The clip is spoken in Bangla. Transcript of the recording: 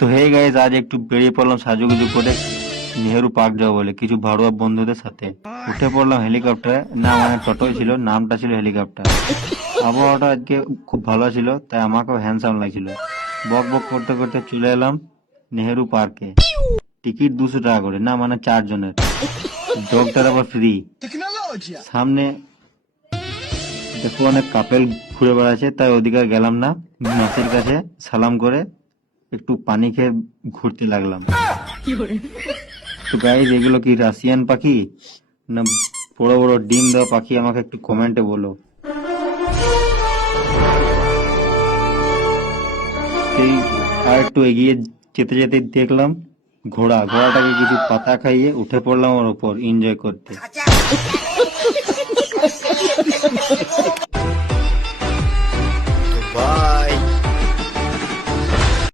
তো হে গাইস, আজ একটু বেরিয়ে পড়লাম সাজুগুজু করে নেহেরু পার্ক যাবো বলে কিছু ভাড়ুয়া বন্ধুদের সাথে। উঠে পড়লাম হেলিকপ্টারে, না মানে টোটোই ছিল, নামটা ছিল হেলিকপ্টার। আবহাওয়াটা আজকে খুব ভালো ছিল, তাই আমাকেও হ্যান্ডসাম লাগছিল। বক বক করতে করতে চলে এলাম নেহেরু পার্কে। টিকিট 200 টাকা করে, না মানে 4 জনের। ডগটার আবার ফ্রি। সামনে দেখো অনেক কাপেল ঘুরে বেড়াচ্ছে, তাই ওদিকে আর গেলাম না। মাসির কাছে সালাম করে একটু পানি খেয়ে ঘুরতে লাগলাম। তো গাইজ, এগুলো কি রাশিয়ান পাখি না বড় বড় ডিম দেওয়া পাখি? আমাকে একটু কমেন্টে বলো। সেই আর একটু এগিয়ে যেতে যেতে দেখলাম ঘোড়াটাকে কিছু পাতা খাইয়ে উঠে পড়লাম ওর উপর এনজয় করতে।